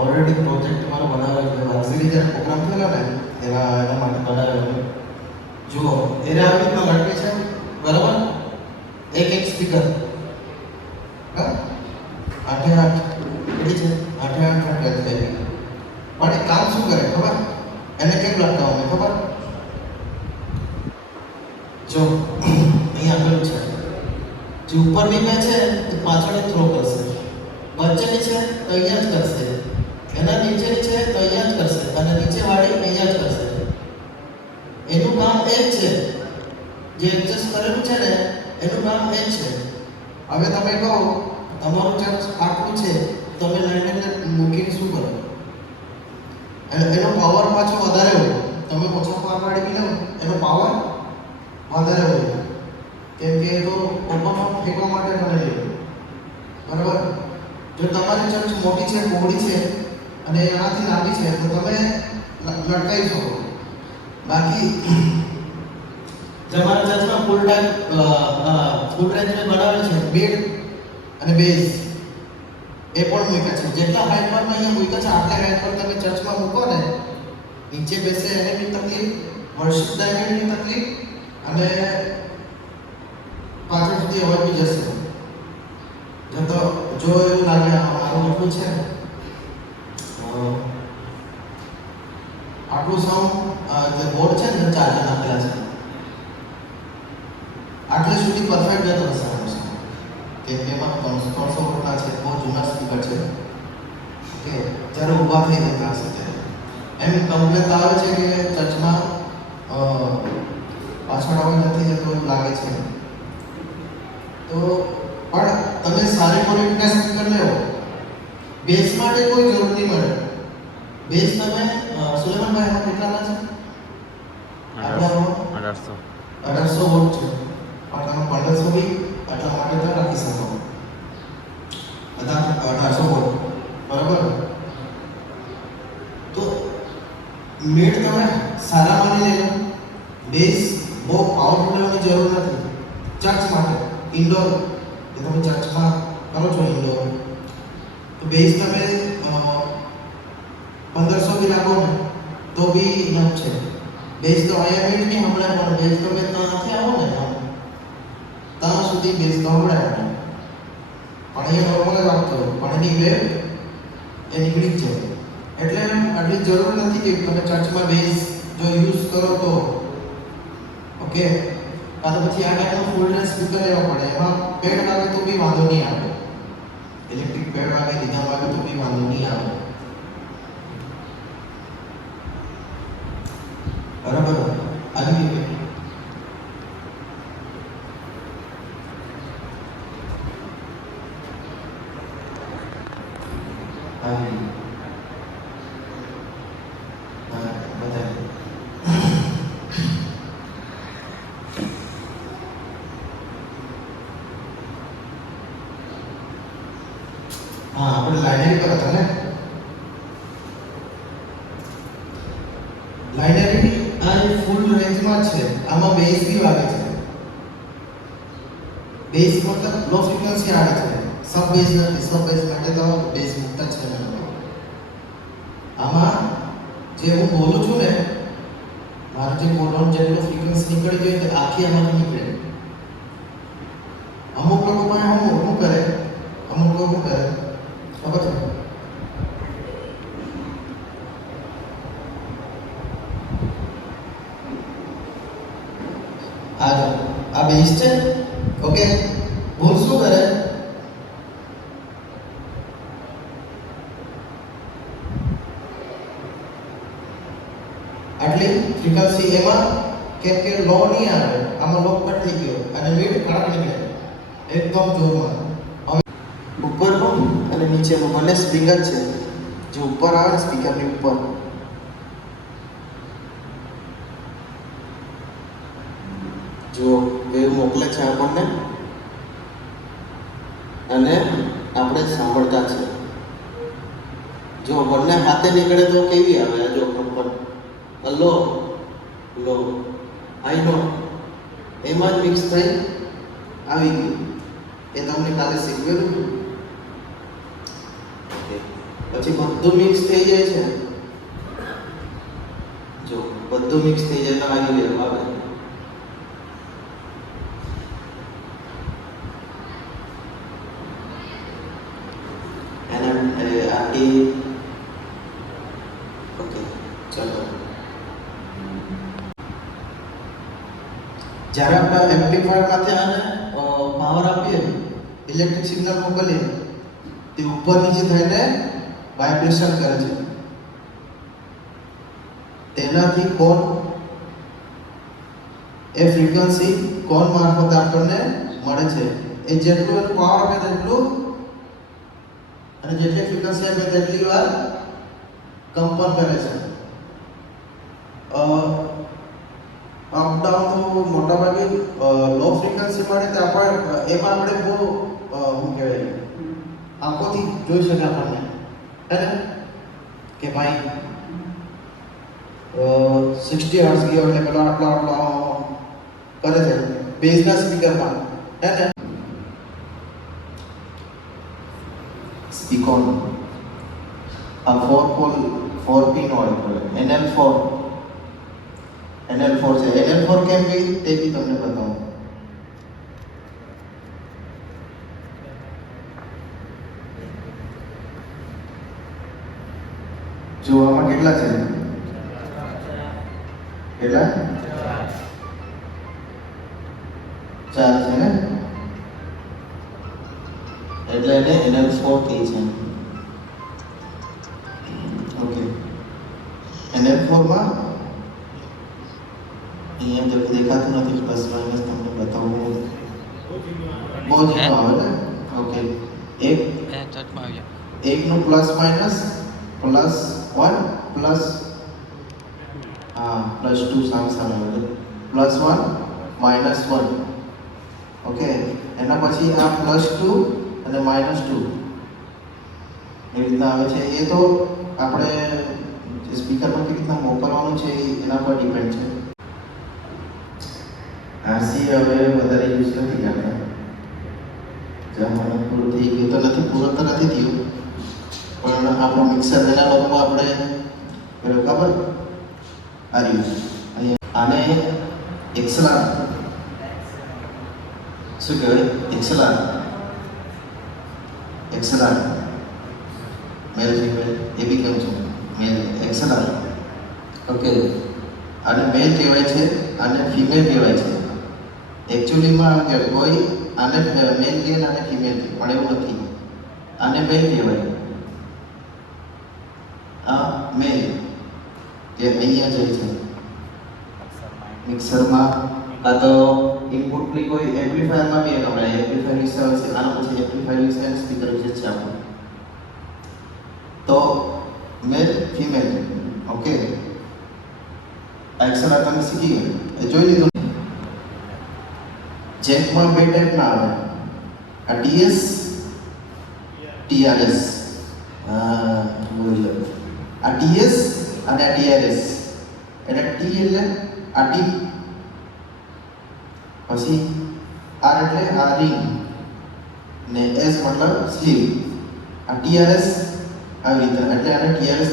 Already project મારો બનાવેલો છે લક્ઝરી જે પ્રોગ્રામ થયેલો ને એના માટે બનાવેલો છે. જુઓ એને આવી રીતના લટકે છે બરાબર, એક સ્પીકર હા 8 કેટલી છે 8 લટકે છે. પણ એ કામ શું કરે ખબર? એને કેમ લટકાવવાનું ખબર? જો અહીં આપેલું છે જે ઉપરની મેં છે એ પાછળ થ્રો કરશે, વચ્ચેની છે તો અહીંયા જ કરશે, એના નીચેની છે તો અહીંયા જ કરશે અને નીચે વાળી અહીંયા જ કરશે. એનું કામ એ જ છે, જે એડજસ્ટ કરેલું છે ને એનું કામ એ જ છે. હવે તમે કહો તમારું ચર્ચ આટલું છે, તમે લઈને મૂકીને શું કરો? એનો પાવર પાછો વધારે હોય. તમે ઓછા પાવર વાળી બી લો એનો પાવર વધારે હોય, કેમ કે એ તો ઓપનમાં ફેંકવા માટે બનેલી બરાબર. જો તમારી ચર્ચ મોટી છે, પહોળી છે અને એનાથી લાંબી છે તો તમે લટકાવી શકો. બાકી તમારા ચર્ચમાં ફૂલ રેન્જમાં બનાવેલું છે બેડ અને બેઝ એ પણ મૂક્યા છે. જેટલા હાઈટ પર અહીંયા મૂક્યા છે આટલા હાઈટ પર તમે ચર્ચમાં મૂકો ને, નીચે બેસે એને બી તકલીફ, વર્શિપ ડાયમેન્ડની તકલીફ અને પાછળ સુધી અવાજ બી જશે. જો એવું લાગે મારું આટલું છે આટલું સાઉન્ડ જે બોર્ડ છે ને ચાર્જર નાખેલા છે આટલે સુધી પરફેક્ટ જતો હશે કે એમાં 300 વોટના છે, બહુ જૂના સ્પીકર છે કે જ્યારે ઊભા થઈ જતા હશે ત્યારે એમ કમ્પ્લેન આવે છે કે ચર્ચમાં પાછળ અવાજ નથી જતો એવું લાગે છે. તો પણ તમે સારી ક્વોલિટીના સ્પીકર લેવો, બેઝ માટે કોઈ જરૂર નહીં મળે. બેઝ તમે સુલેમાનભાઈ એમાં કેટલાના છે? 1800 વોટ છે, પણ તમે 1500 બી એટલા માટે તો રાખી શકો. બધા 1800 વોટ બરાબર. તો મેટ તમે સારા માની લેજો. બેઝ બહુ પાવરફુલ લેવાની જરૂર નથી ચર્ચ માટે. ઇન્ડોર જે તમે ચર્ચમાં કરો છો ઇન્ડોર, તો બેઝ તમે 1500 બી લાગો ને તો બી ઇનફ છે. બેઝ તો અહીંયા મીટ નહીં હમણાં, પણ બેઝ તમે ત્યાંથી આવો ને ત્યાં સુધી બેઝ તો હમણાં પણ અહીંયા નોર્મલ જ આવતો હોય, પણ એની વેવ એ નીકળી જ જાય. એટલે આટલી જરૂર નથી કે તમે ચર્ચમાં બેઝ જો યુઝ કરો તો ઓકે. કાં તો પછી આ ટાઈપનો ફૂલ રેન્જ સ્પીકર લેવા પડે. એમાં પેડ વાગે તો બી વાંધો નહીં આવે, ઇલેક્ટ્રિક પેડ વાગે લીધા વાગે તો બી વાંધો નહીં આવે બરાબર. આવી રીતે આપણે લાઇનરી પર હતા ને. લાઇનરી આ ફૂલ રેન્જમાં છે. આમાં બેઝ બી વાગે છે. બેઝ મતલબ લો ફ્રીક્વન્સી આવે છે, સબ બેઝ નથી. સબ બેઝ માટે તો બેઝ મુક્ત છે ને. આમાં જે હું બોલું છું ને, મારું જે બોલવાનું જેટલો ફ્રીક્વન્સી નીકળી ગઈ તો આખી આમાંથી નીકળે. અમુક લોકો પણ શું કરે, અમુક લોકો શું કરે ખબર છે? આ બેઝ છે ઓકે. બોલ શું કરે? આટલી ફ્રીક્વન્સી એમાં કેમ કે લો નહીં આવે, આમાં લો કટ થઈ ગયો અને મીડ કડક નીકળે એકદમ જોરમાં. ઉપરનું અને નીચેનું બંને સ્પ્રિંગર છે. જે ઉપર આવે સ્પીકરની ઉપર જો એ મોકલે છે આપણને અને આપણે સાંભળતા છે. જો બંને હાથે નીકળે તો કેવી આવે? જો ઉપર લો લો આઈ નો એમાં જ મિક્સ થઈ આવી ગયું. એ તમને કાલે શીખવેલું. Okay. પછી બધું મિક્સ થઈ જાય છે, જો બધું મિક્સ થઈ જાય તો લાગી ગયું આવે. આખી ઓકે ચલો. જ્યારે આપણે એમ્પ્લીફાયરમાંથી આને પાવર આપીએ, ઇલેક્ટ્રિક સિગ્નલ મોકલીએ, તે ઉપર નીચે થઈને વાઇબ્રેશન કરે છે. તેનાથી કોણ એ ફ્રીક્વન્સી કોણ મારફતે આપણને મળે છે. એ જેટલું એનું પાવર આપે તેટલું અને જેટલી ફ્રીક્વન્સી આપે તેટલી વાર કંપન કરે છે. અપડાઉન તો મોટાભાગે લો ફ્રીક્વન્સી મળે તો એમાં આપણે બહુ શું કહેવાય આંખોથી જોઈ શકે આપણને, હે ને કે ભાઈ 60 હર્ટ્ઝ ગયો એટલે પેલો આટલો કરે છે બેઝના સ્પીકરમાં, હે ને. સ્પીકર આ 4 પિન હોય NL4 છે. NL4 કેમ ગઈ તે બી તમને બતાવું. જો આમાં કેટલા છે? કેટલા? 4 છે ને, એટલે એને NL4 કહી છે. ઓકે, NL4 માં અહીંયા જો દેખાતું નથી, પ્લસ માઇનસ તમને બતાવું બહુ જ આવે ને. ઓકે, એકનું પ્લસ માઇનસ પ્લસ 1 પ્લસ +2 સામે આવે +1 -1. ઓકે, એના પછી આ +2 અને -2 એવી રીતના આવે છે. એ તો આપણે જે સ્પીકરમાં કેવી રીતના મોકલવાનું છે એના પર ડિપેન્ડ છે. આરસી હવે વધારે યુઝ નથી કરતા. જમાનો પૂરો થઈ ગયો તો નથી, પૂરો તો નથી થયો, પણ આપણો મિક્સર એના લોકો આપણે પેલું ખબર આ રહ્યું આને એક્સલા શું કહેવાય? એક્સલા મેલ ફિમેલ એ બી કેમ છે મેલ એક્સલા. ઓકે, આને મેલ કહેવાય છે, આને ફિમેલ કહેવાય છે. એકચ્યુઅલીમાં કોઈ આને મેલ કહે આને ફિમેલ કહે, પણ એવું નથી. આને મેલ કહેવાય. આ મેલ જે અહીંયા જાય છે મિક્સરમાં, આ તો ઇનપુટની કોઈ એમ્પ્લીફાયરમાં બી આપણે એમ્પ્લીફાયર વિશે આવશે. આના પછી એમ્પ્લીફાયર વિશે અને સ્પીકર વિશે છે આપણે. તો મેલ ફિમેલ. ઓકે, એક્સલ તમે શીખી ગયા, એ જોઈ લીધું. જેકમાં બે ટાઈપના આવે, આ TS TRS. આ TS અને આ TRS. એટલે T એટલે આ ટી, પછી R એટલે આ રિંગ ને S મતલબ સ્લીવ. આ TRS આવી રીતે, એટલે આને TRS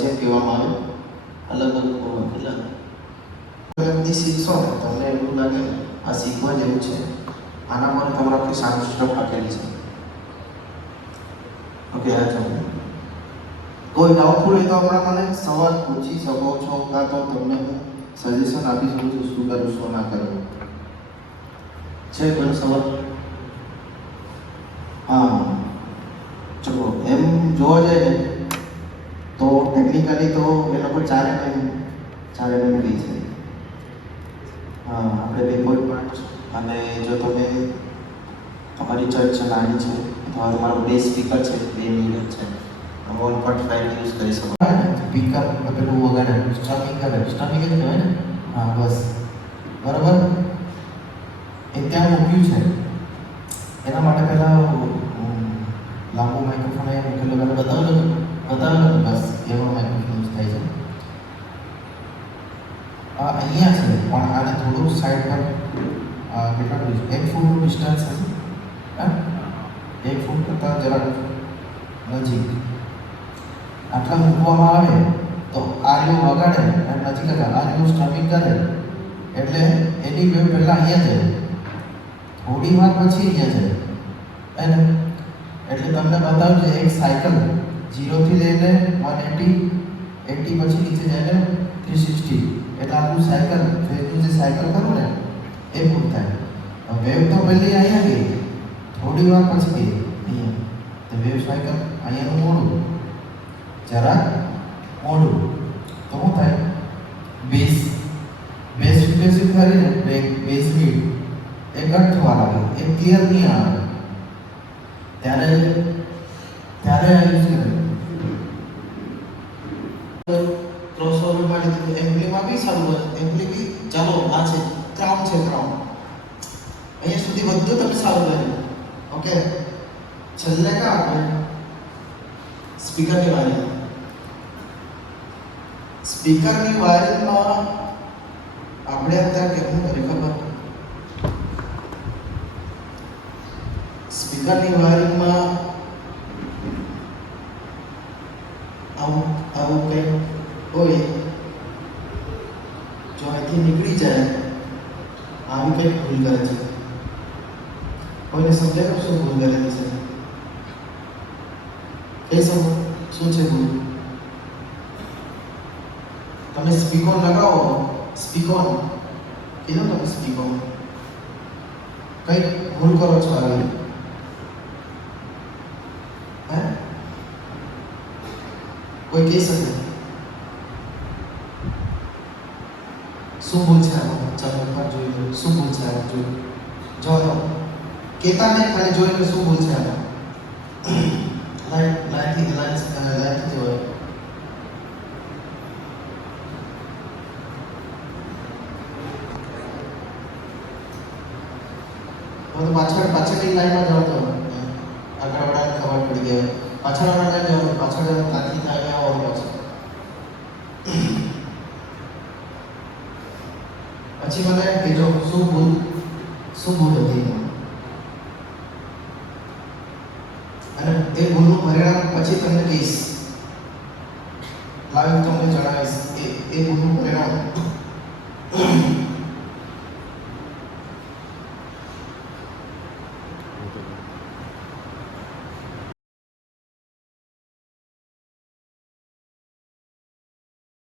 જે કહેવામાં આવે. અલગ અલગ કેટલા શીખશો ને તમને એવું લાગે આ શીખવા જેવું છે. આના પર તમારા આખી સાઉન્ડ સિસ્ટમ રાખેલી છે. ઓકે, આ જો કોઈ ડાઉટફુલ હોય તો હમણાં મને સવાલ પૂછી શકો છો, કાં તો તમને હું સજેશન આપી શકું છું શું કરું શું ના કરવું. છે કોઈ સવાલ? હા, ચલો એમ જોવા જાય ને તો ટેકનિકલી તો એ લોકો 4 mm કહે છે. આપણે 2.5 અને જો તમે તમારી ચર્ચ નાની છે તો તમારો બેઝ સ્પીકર છે 2 mm છે, 1.5 યુઝ કરી શકો. સ્પીકર પેલું વગાડે સ્ટમિંગ જ કહેવાય ને. હા બસ બરાબર, એ ત્યાં મૂક્યું છે. એના માટે પહેલાં લાંબુ માઇક્રોફોન એ મૂકેલું બતાવેલું બસ એમાં માઇક્રોફોન યુઝ થાય છે. અહીંયા છે પણ આને થોડું સાઈડ પર કેટલા 1 ફૂટનું ડિસ્ટન્સ હશે. 1 ફૂટ કરતાં જરાક નજીક આટલા મૂકવામાં આવે તો આર્યો વગાડે અને નથી કરતા આર્યો સ્ટમિંગ કરે એટલે એની વેવ પહેલાં અહીંયા જાય, થોડી વાર પછી અહીંયા જાય એને. એટલે તમને બતાવ્યું છે એક સાયકલ 0 થી લઈને 180, 80 પછી નીચે જાય ને 360, એટલે આપણું સાયકલ વેવનું જે સાયકલ ખરું ને એ પૂરું થાય. વેવ તો પહેલી અહીંયા ગઈ, થોડી વાર પછી ગઈ અહીંયા, તો વેવ સાયકલ અહીંયાનું મોડું, જરા મોડું, તો શું થાય? બેઝ ફ્રીક્વન્સી કરીને બેઝ સ્પીડ એ કટ થવા લાગે, એ ક્લિયર નહીં આવે, ત્યારે યુઝ કરે. ક્રોસઓવર માટે તો એમ્પ્લીમાં બી સારું હોય, એમ્પ્લી બી ચાલો આ છે ક્રાઉન છે, ક્રાઉન અહીંયા સુધી બધું તમે સારું લાગે. ઓકે, છેલ્લે કા આપણે સ્પીકરની વાયરિંગ. સ્પીકરની વાયરિંગમાં આપણે અત્યારે કેવું કરે ખબર? સ્પીકરની વાયરિંગમાં આવું કંઈક હોય, જો અહીંથી નીકળી જાય આવી કંઈક ભૂલ કરે છે. કોઈને સમજાય શું ભૂલ કરેલી છે? એ શું છે ભૂલ? તમે સ્પીકર લગાવો, સ્પીકર કીધું તમે સ્પીકર કંઈક ભૂલ કરો છો આવી, હે? કોઈ કહી શકે શું ભૂલ છે આમાં? ચાલો એકવાર જોઈ લો શું ભૂલ છે આમાં. જો કહેતા નહીં, ખાલી જોઈને શું ભૂલ છે આમાં. લાઈનથી જોયો. તો પાછળની લાઈનમાં જાઓ તો આગળવાળાને ખબર પડી ગઈ. પાછળવાળાને જાઓ, પાછળ જાઓ ત્યાંથી થાય ઓર પછી મને કહેજો શું ભૂલ હતી એમાં. અને એ ભૂલનું પરિણામ પછી તમને કહીશ.